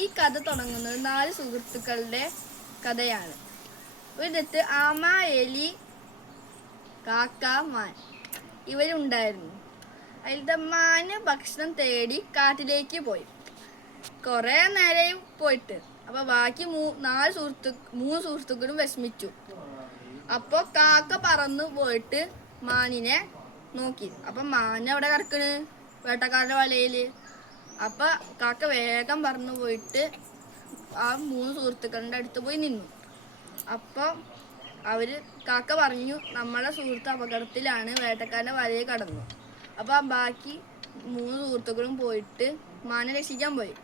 ഈ കഥ തുടങ്ങുന്നത് 4 സുഹൃത്തുക്കളുടെ കഥയാണ്. ഒരിടത്ത് ആമ, എലി, കാക്ക, മാൻ ഇവരുണ്ടായിരുന്നു. അതിലത്തെ മാന് ഭക്ഷണം തേടി കാട്ടിലേക്ക് പോയി. കുറേ നേരം പോയിട്ട് അപ്പൊ ബാക്കി 3 സുഹൃത്തുക്കളും വിഷമിച്ചു. അപ്പൊ കാക്ക പറന്നു പോയിട്ട് മാനിനെ നോക്കി. അപ്പൊ മാൻ അവിടെ കിടക്കണ് വേട്ടക്കാരുടെ വലയില്. അപ്പൊ കാക്ക വേഗം പറന്നു പോയിട്ട് ആ 3 സുഹൃത്തുക്കളുടെ അടുത്ത് പോയി നിന്നു. അപ്പൊ കാക്ക പറഞ്ഞു, നമ്മളെ സുഹൃത്ത് അപകടത്തിലാണ്, വേട്ടക്കാരന്റെ വലയിൽ കടന്നു. അപ്പൊ ബാക്കി 3 സുഹൃത്തുക്കളും പോയിട്ട് മാനെ രക്ഷിക്കാൻ പോയി.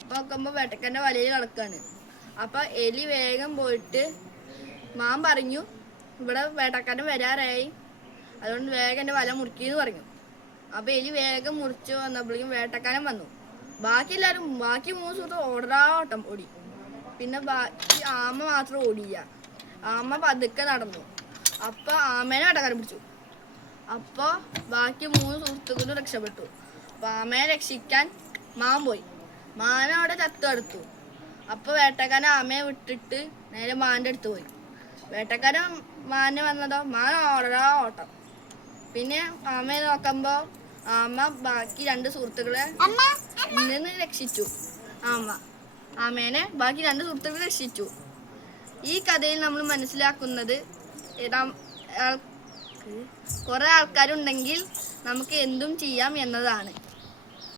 അപ്പൊ നോക്കുമ്പോ വേട്ടക്കാരന്റെ വലയിൽ കിടക്കാണ്. അപ്പൊ എലി വേഗം പോയിട്ട് മാൻ പറഞ്ഞു, ഇവിടെ വേട്ടക്കാരൻ വരാറായി, അതുകൊണ്ട് വേഗം എൻ്റെ വല മുറിക്കുന്നു പറഞ്ഞു. അപ്പൊ എലി വേഗം മുറിച്ച് വന്നപ്പോഴേക്കും വേട്ടക്കാരൻ വന്നു. ബാക്കി 3 സുഹൃത്തുക്കൾ ഓടാട്ടം ഓടി. പിന്നെ ബാക്കി ആമ മാത്രം ഓടിയില്ല. ആമ പതുക്കെ നടന്നു. അപ്പൊ ആമേനെ വേട്ടക്കാരൻ പിടിച്ചു. അപ്പൊ ബാക്കി 3 സുഹൃത്തുക്കളും രക്ഷപ്പെട്ടു. അപ്പൊ ആമയെ രക്ഷിക്കാൻ മാൻ പോയി. മാൻ അവിടെ ചത്തെടുത്തു. അപ്പൊ വേട്ടക്കാരൻ ആമയെ വിട്ടിട്ട് നേരെ മാന്റെ അടുത്ത് പോയി. വേട്ടക്കാരൻ മാനെ വന്നതോ മാൻ ഓട്ടം. പിന്നെ ആമയെ നോക്കുമ്പോ ആമ ബാക്കി 2 സുഹൃത്തുക്കളെ നിന്ന് രക്ഷിച്ചു. ആമേനെ ബാക്കി 2 സുഹൃത്തുക്കളെ രക്ഷിച്ചു. ഈ കഥയിൽ നമ്മൾ മനസ്സിലാക്കുന്നത് കുറെ ആൾക്കാരുണ്ടെങ്കിൽ നമുക്ക് എന്തും ചെയ്യാം എന്നതാണ്.